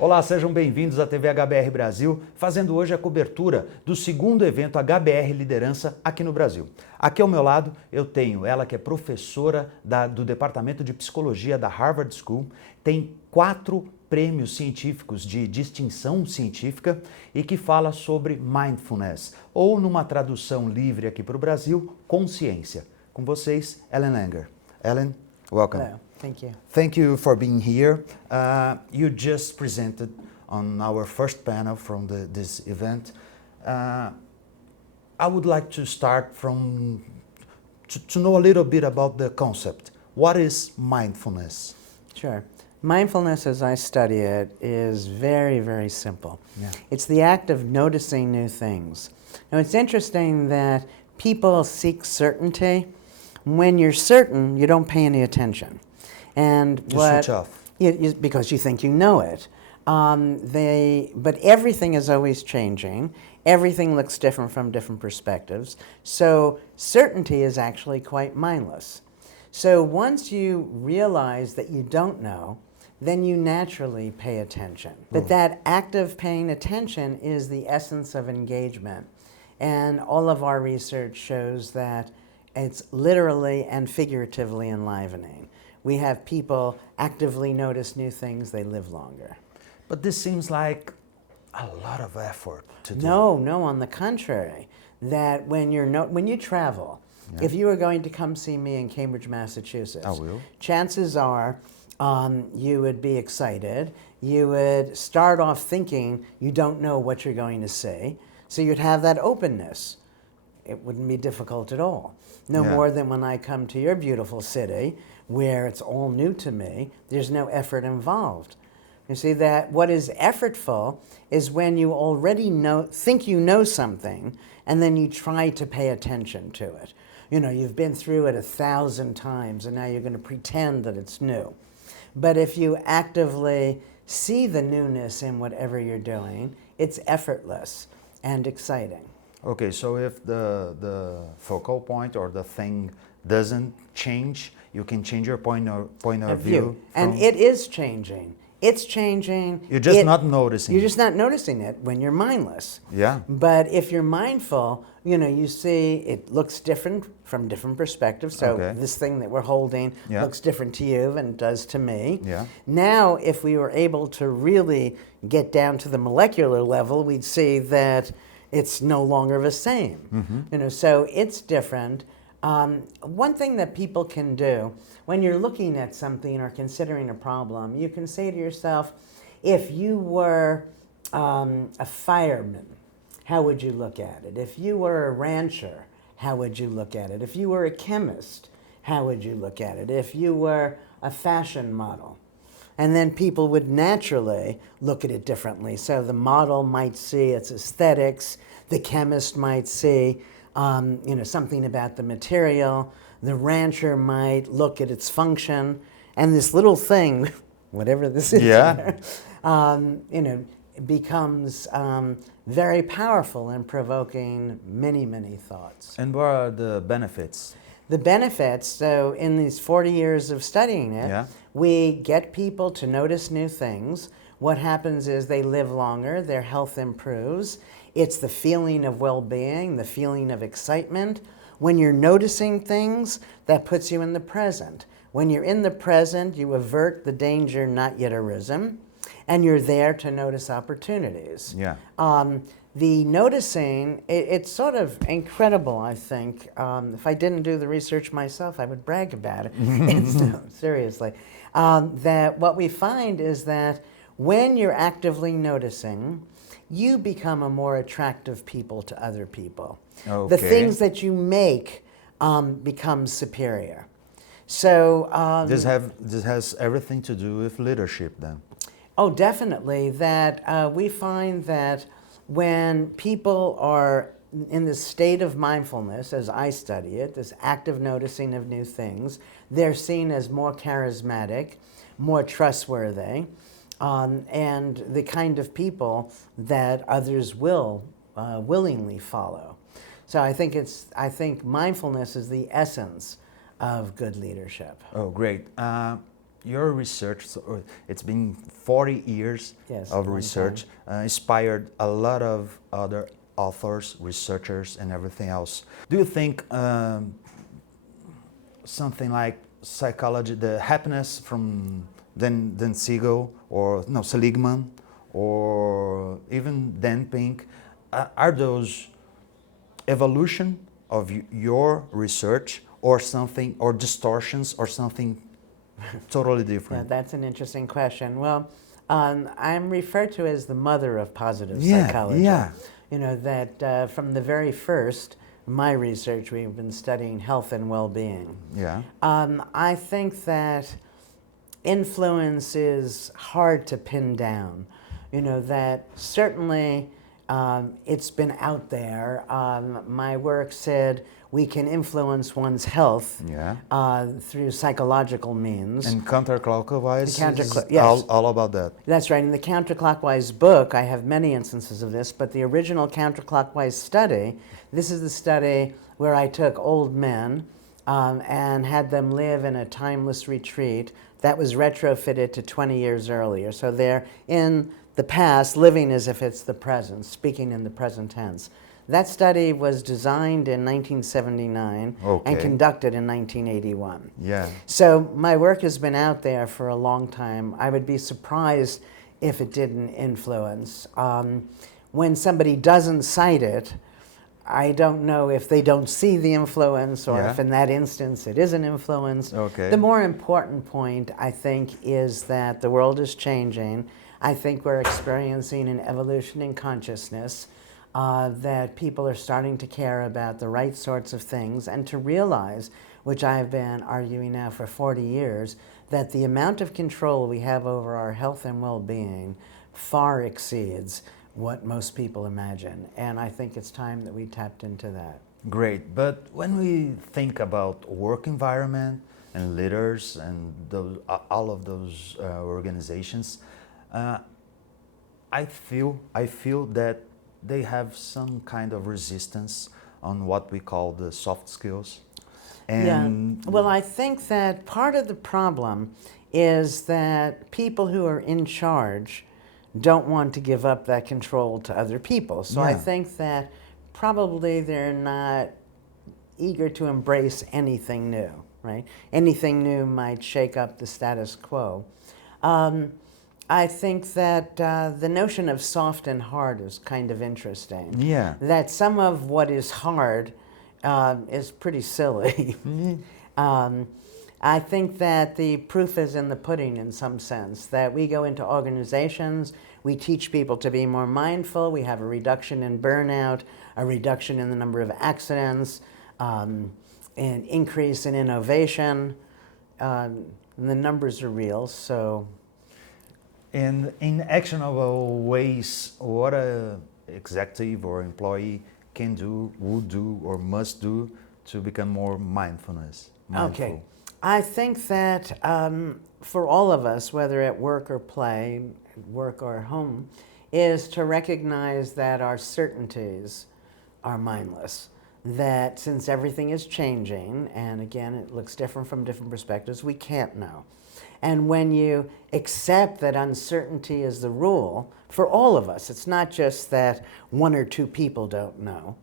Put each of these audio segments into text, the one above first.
Olá, sejam bem-vindos à TV HBR Brasil, fazendo hoje a cobertura do segundo evento HBR Liderança aqui no Brasil. Aqui ao meu lado eu tenho ela que é professora do Departamento de Psicologia da Harvard School, tem 4 prêmios científicos de distinção científica e que fala sobre Mindfulness, ou numa tradução livre aqui para o Brasil, consciência. Com vocês, Ellen Langer. Ellen, welcome. Hello. Thank you. Thank you for being here. You just presented on our first panel from this event. I would like to start from to know a little bit about the concept. What is mindfulness? Sure. Mindfulness, as I study it, is very, very simple. Yeah. It's the act of noticing new things. Now, it's interesting that people seek certainty. When you're certain, you don't pay any attention. And You switch off. because you think you know it. But everything is always changing. Everything looks different from different perspectives. So certainty is actually quite mindless. So once you realize that you don't know, then you naturally pay attention. But that act of paying attention is the essence of engagement. And all of our research shows that it's literally and figuratively enlivening. We have people actively notice new things, they live longer. But this seems like a lot of effort to do. No, on the contrary. That when you travel, Yeah. if you are going to come see me in Cambridge, Massachusetts, I will. chances are you would be excited. You would start off thinking you don't know what you're going to see, so you'd have that openness. It wouldn't be difficult at all. No Yeah. more than when I come to your beautiful city, where it's all new to me, there's no effort involved. You see that what is effortful is when you already think you know something, and then you try to pay attention to it. You know, you've been through it 1,000 times, and now you're going to pretend that it's new. But if you actively see the newness in whatever you're doing, it's effortless and exciting. Okay, so if the focal point or the thing doesn't change, you can change your point of view. And it is changing. It's changing. You're just not noticing. You're just not noticing it when you're mindless. Yeah. But if you're mindful, you see it looks different from different perspectives. So Okay. this thing that we're holding Yeah. looks different to you than it does to me. Yeah. Now, if we were able to really get down to the molecular level, we'd see that it's no longer the same. Mm-hmm. So it's different. One thing that people can do when you're looking at something or considering a problem, you can say to yourself, if you were a fireman, how would you look at it? If you were a rancher, how would you look at it? If you were a chemist, how would you look at it? If you were a fashion model? And then people would naturally look at it differently. So the model might see its aesthetics, the chemist might see something about the material, the rancher might look at its function, and this little thing, whatever this is, Yeah. becomes very powerful and provoking many, many thoughts. And what are the benefits? The benefits, so in these 40 years of studying it, Yeah. we get people to notice new things. What happens is they live longer, their health improves. It's the feeling of well-being, the feeling of excitement. When you're noticing things, that puts you in the present. When you're in the present, you avert the danger not yet arisen, and you're there to notice opportunities. Yeah. The noticing, it's sort of incredible, I think. If I didn't do the research myself, I would brag about it. No, seriously. That what we find is that when you're actively noticing, you become a more attractive people to other people. Okay. The things that you make become superior. So This has everything to do with leadership then. Oh, definitely. That we find that when people are in this state of mindfulness, as I study it, this active noticing of new things, they're seen as more charismatic, more trustworthy, and the kind of people that others will willingly follow. So I think mindfulness is the essence of good leadership. Oh, great. your research, so it's been 40 years Yes, of long research, inspired a lot of other authors, researchers, and everything else. Do you think something like psychology, the happiness from Dan Siegel, or no, Seligman, or even Dan Pink, are those evolution of your research, or something, or distortions, or something totally Yeah, different? that's an interesting question. Well, I'm referred to as the mother of positive psychology. Yeah. You know, that from the very first, my research, we've been studying health and well-being. Yeah. I think that influence is hard to pin down. You know, that certainly it's been out there. My work said we can influence one's health Yeah. through psychological means. And counterclockwise yes. is all about that. That's right. In the counterclockwise book, I have many instances of this, but the original counterclockwise study, this is the study where I took old men and had them live in a timeless retreat that was retrofitted to 20 years earlier. So they're in the past, living as if it's the present, speaking in the present tense. That study was designed in 1979 Okay. and conducted in 1981. Yeah. So my work has been out there for a long time. I would be surprised if it didn't influence. When somebody doesn't cite it, I don't know if they don't see the influence or Yeah. if in that instance it is an influence. Okay. The more important point, I think, is that the world is changing. I think we're experiencing an evolution in consciousness, that people are starting to care about the right sorts of things and to realize, which I've been arguing now for 40 years, that the amount of control we have over our health and well-being far exceeds what most people imagine. And I think it's time that we tapped into that. Great, but when we think about work environment and leaders and those, all of those organizations, I feel that they have some kind of resistance on what we call the soft skills. And Yeah. Well, I think that part of the problem is that people who are in charge don't want to give up that control to other people. So I Yeah. think that probably they're not eager to embrace anything new, right? Anything new might shake up the status quo. I think that the notion of soft and hard is kind of interesting. Yeah. That some of what is hard is pretty silly. I think that the proof is in the pudding in some sense, that we go into organizations, we teach people to be more mindful, we have a reduction in burnout, a reduction in the number of accidents, an increase in innovation, and the numbers are real, so. And in actionable ways, what a executive or employee can do, would do, or must do to become more mindful. Okay. I think that for all of us, whether at work or play, work or home, is to recognize that our certainties are mindless. That since everything is changing, and again, it looks different from different perspectives, we can't know. And when you accept that uncertainty is the rule, for all of us, it's not just that one or two people don't know.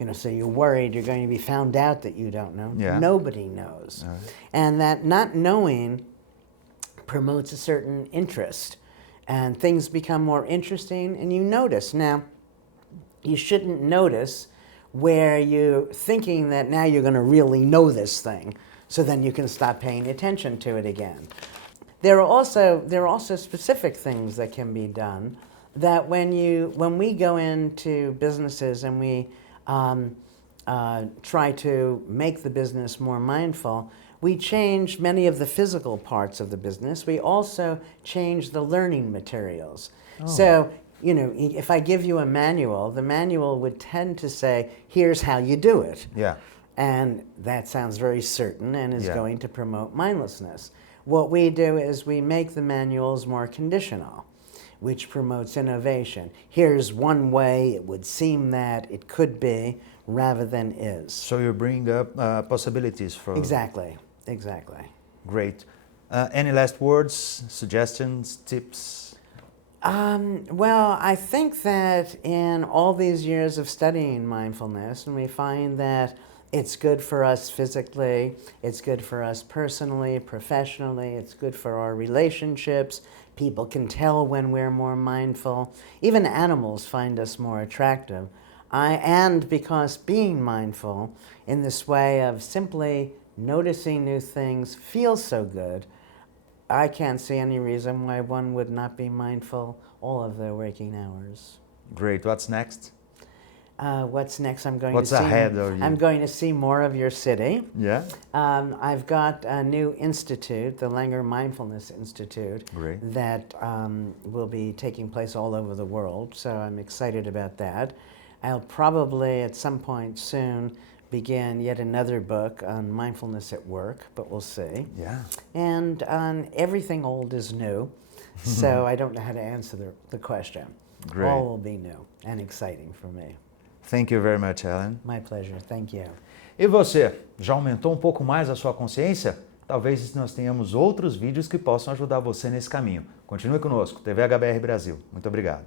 You know, so you're worried you're going to be found out that you don't know. Yeah. Nobody knows. And that not knowing promotes a certain interest. And things become more interesting and you notice. Now, you shouldn't notice where you're thinking that now you're going to really know this thing, so then you can stop paying attention to it again. There are also specific things that can be done that when we go into businesses and we try to make the business more mindful, we change many of the physical parts of the business. We also change the learning materials. Oh. So, you know, if I give you a manual, the manual would tend to say, here's how you do it. Yeah. And that sounds very certain and is going to promote mindlessness. What we do is we make the manuals more conditional, which promotes innovation. Here's one way it would seem that it could be, rather than is. So you bring up possibilities for... Exactly, exactly. Great. Any last words, suggestions, tips? Well, I think that in all these years of studying mindfulness, and we find that it's good for us physically, it's good for us personally, professionally, it's good for our relationships. People can tell when we're more mindful. Even animals find us more attractive. And because being mindful in this way of simply noticing new things feels so good, I can't see any reason why one would not be mindful all of their waking hours. Great. What's next? What's next? What's ahead of you? I'm going to see more of your city. Yeah? I've got a new institute, the Langer Mindfulness Institute, Great. that will be taking place all over the world, so I'm excited about that. I'll probably at some point soon begin yet another book on mindfulness at work, but we'll see. Yeah. And everything old is new, so I don't know how to answer the question. Great. All will be new and exciting for me. Thank you very much, Alan. My pleasure. Thank you. E você, já aumentou um pouco mais a sua consciência? Talvez nós tenhamos outros vídeos que possam ajudar você nesse caminho. Continue conosco, TV HBR Brasil. Muito obrigado.